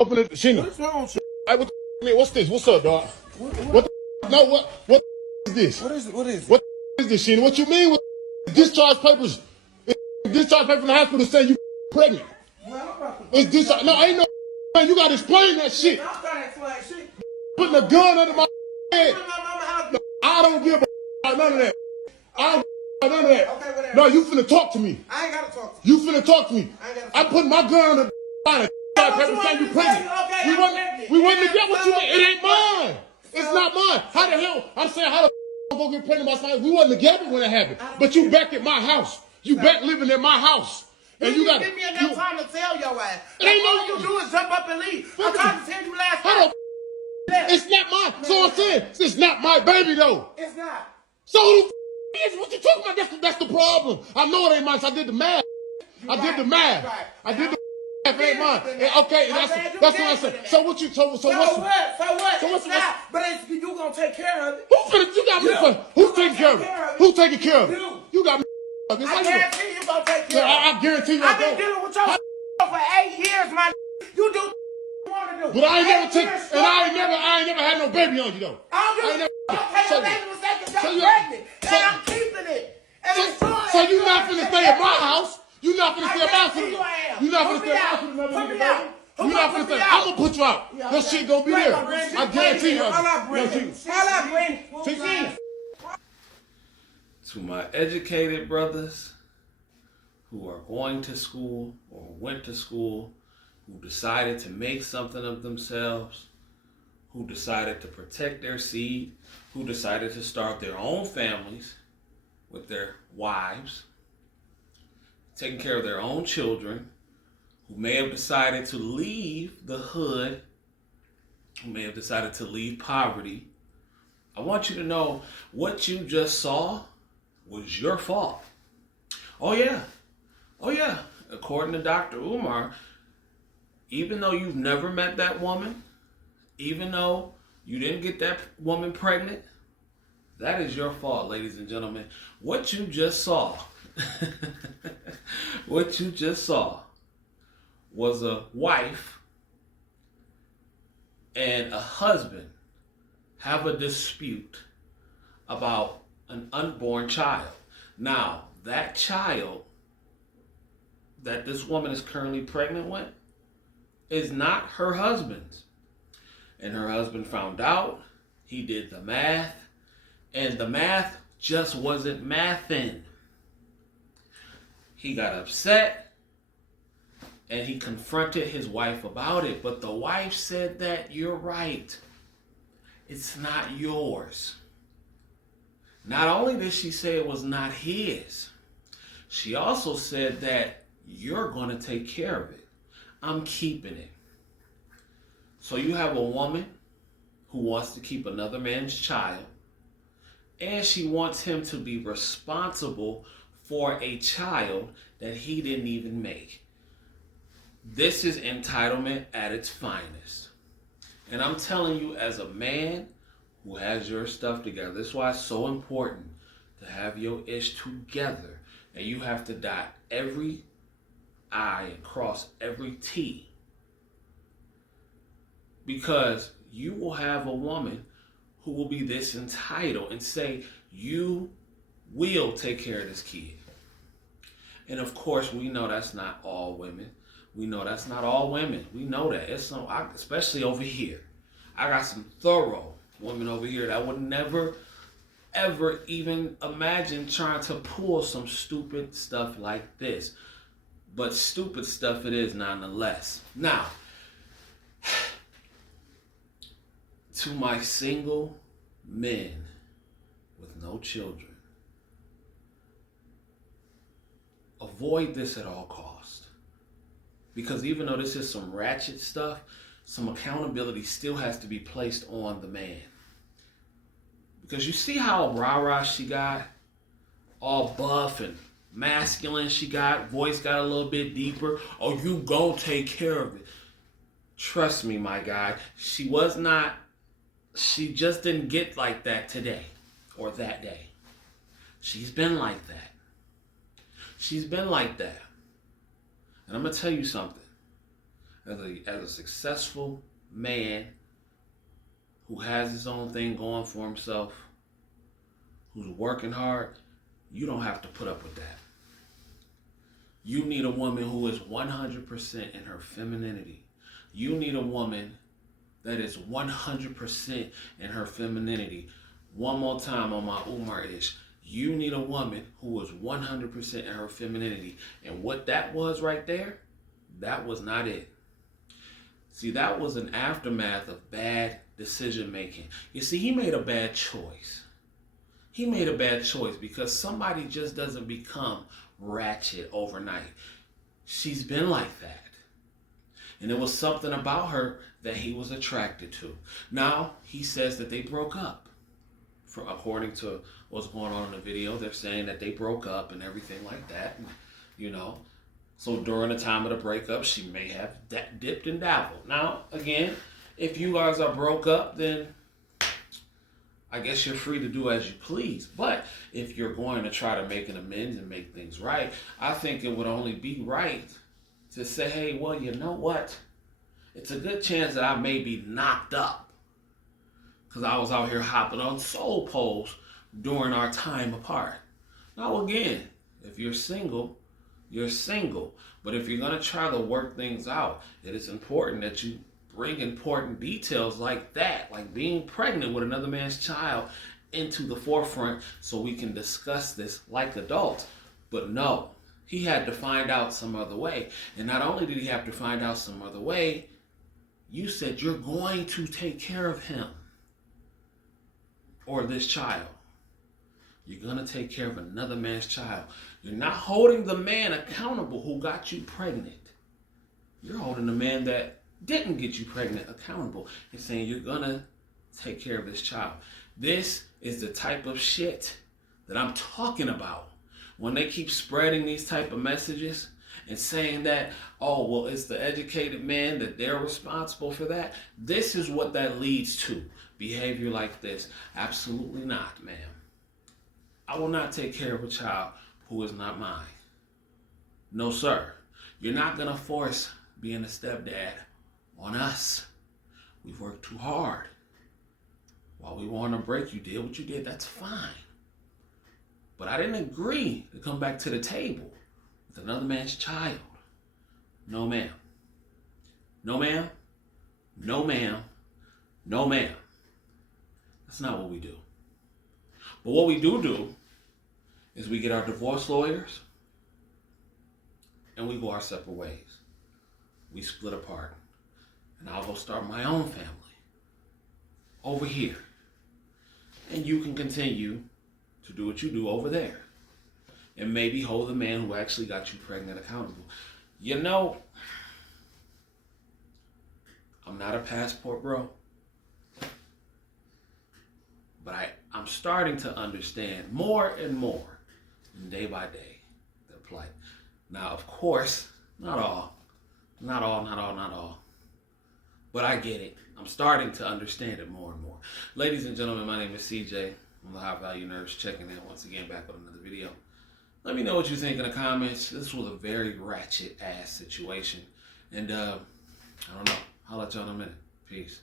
Open it, Sheena. What's wrong with you? Hey, what the man? What's this? What's up, dog? What the no, what is this? What is it? What is it? What is this, Sheena? What you mean with discharge papers? Discharge paper from the hospital saying you pregnant. It's discharge. No, ain't no man. You gotta explain that shit. I'm trying to explain shit. Putting a gun under my head. My mama house. No, I don't give a about none of that. I don't give a none of that. Okay, whatever. No, you finna talk to me. I ain't gotta talk to You finna talk to me. I ain't gotta I'm putting my gun under the paper saying you pregnant. We wasn't together. What you mean? It ain't mine. It's not mine. How the hell? I'm saying how the I'm gonna get pregnant by somebody? We wasn't together when it happened. But you back at my house. You back living in my house. And you got give me enough time to tell your ass. It ain't All no- you do is jump up and leave. I tried to tell you last How time. the it's not mine. So I'm saying it's not my baby though. It's not. So who the is what you talking about? That's the problem. I know it ain't mine. So I did the math. I did the math. I did the math. It ain't mine. And okay, that's what I said. So what you so what's So what? So what's It's not. But it's, you gonna take care of it. who finna you got me for who's taking care of it? Who's taking care of it? You got me. I guarantee you gonna take care of it. I guarantee you. I've been dealing with your for 8 years, my. You do you want to do. But I ain't never 8 took, years and I ain't never had no baby on you though. I don't okay, your baby was taking pregnant, and I'm keeping it. And so you not finna stay at my house. You not finna stay at my house. You not finna stay at my house with another Put me nigga, out. baby. You not finna stay. I'm gonna put you out. Your shit gonna be there. I guarantee you. To my educated brothers who are going to school or went to school, who decided to make something of themselves, who decided to protect their seed, who decided to start their own families with their wives, taking care of their own children, who may have decided to leave the hood, who may have decided to leave poverty. I want you to know what you just saw was your fault. Oh yeah. According to Dr. Umar, even though you've never met that woman, even though you didn't get that woman pregnant, that is your fault, ladies and gentlemen. What you just saw, what you just saw was a wife and a husband have a dispute about an unborn child. Now, that child that this woman is currently pregnant with is not her husband's. And her husband found out, he did the math, and the math just wasn't mathing. He got upset, and he confronted his wife about it. But the wife said that, you're right. It's not yours. Not only did she say it was not his, she also said that you're going to take care of it. I'm keeping it. So you have a woman who wants to keep another man's child, and she wants him to be responsible for a child that he didn't even make. This is entitlement at its finest. And I'm telling you, as a man who has your stuff together, this is why it's so important to have your ish together. And you have to dot every I and cross every T. Because you will have a woman who will be this entitled and say, you will take care of this kid. And of course, we know that's not all women. We know that's not all women. We know that. It's some, especially over here. I got some thorough women over here that would never, ever even imagine trying to pull some stupid stuff like this. But stupid stuff it is nonetheless. Now, to my single men with no children, avoid this at all costs. Because even though this is some ratchet stuff, some accountability still has to be placed on the man. Because you see how rah-rah she got? All buff and masculine she got. Voice got a little bit deeper. Oh, you go take care of it. Trust me, my guy. She just didn't get like that today or that day. She's been like that. She's been like that. And I'm going to tell you something. as a successful man who has his own thing going for himself, who's working hard, you don't have to put up with that. You need a woman who is 100% in her femininity. You need a woman that is 100% in her femininity. One more time on my Umar-ish. You need a woman who is 100% in her femininity. And what that was right there, that was not it. See, that was an aftermath of bad decision making. You see, he made a bad choice. He made a bad choice because somebody just doesn't become ratchet overnight. She's been like that. And there was something about her that he was attracted to. Now, he says that they broke up. According to what's going on in the video, they're saying that they broke up and everything like that. You know, so during the time of the breakup, she may have dipped and dabbled. Now, again, if you guys are broke up, then I guess you're free to do as you please. But if you're going to try to make an amends and make things right, I think it would only be right to say, hey, well, you know what? It's a good chance that I may be knocked up because I was out here hopping on soul poles during our time apart. Now, again, if you're single, you're single. But if you're going to try to work things out, it is important that you bring important details like that, like being pregnant with another man's child, into the forefront so we can discuss this like adults. But no, he had to find out some other way. And not only did he have to find out some other way, you said you're going to take care of him or this child. You're going to take care of another man's child. You're not holding the man accountable who got you pregnant. You're holding the man that didn't get you pregnant accountable and saying you're going to take care of this child. This is the type of shit that I'm talking about. When they keep spreading these type of messages and saying that, oh, well, it's the educated man that they're responsible for that. This is what that leads to. Behavior like this. Absolutely not, ma'am. I will not take care of a child who is not mine. No, sir. You're not going to force being a stepdad on us. We've worked too hard. While we were on a break, you did what you did. That's fine. But I didn't agree to come back to the table with another man's child. No, ma'am. No, ma'am. No, ma'am. No, ma'am. That's not what we do. But what we do is we get our divorce lawyers and we go our separate ways. We split apart. And I'll go start my own family over here. And you can continue to do what you do over there. And maybe hold the man who actually got you pregnant accountable. You know, I'm not a passport bro. But I'm starting to understand more and more, day by day, their plight. Now, of course, not all. But I get it. I'm starting to understand it more and more. Ladies and gentlemen, my name is CJ. I'm the High Value Nerds checking in once again back with another video. Let me know what you think in the comments. This was a very ratchet ass situation. And I don't know. I'll let y'all in a minute. Peace.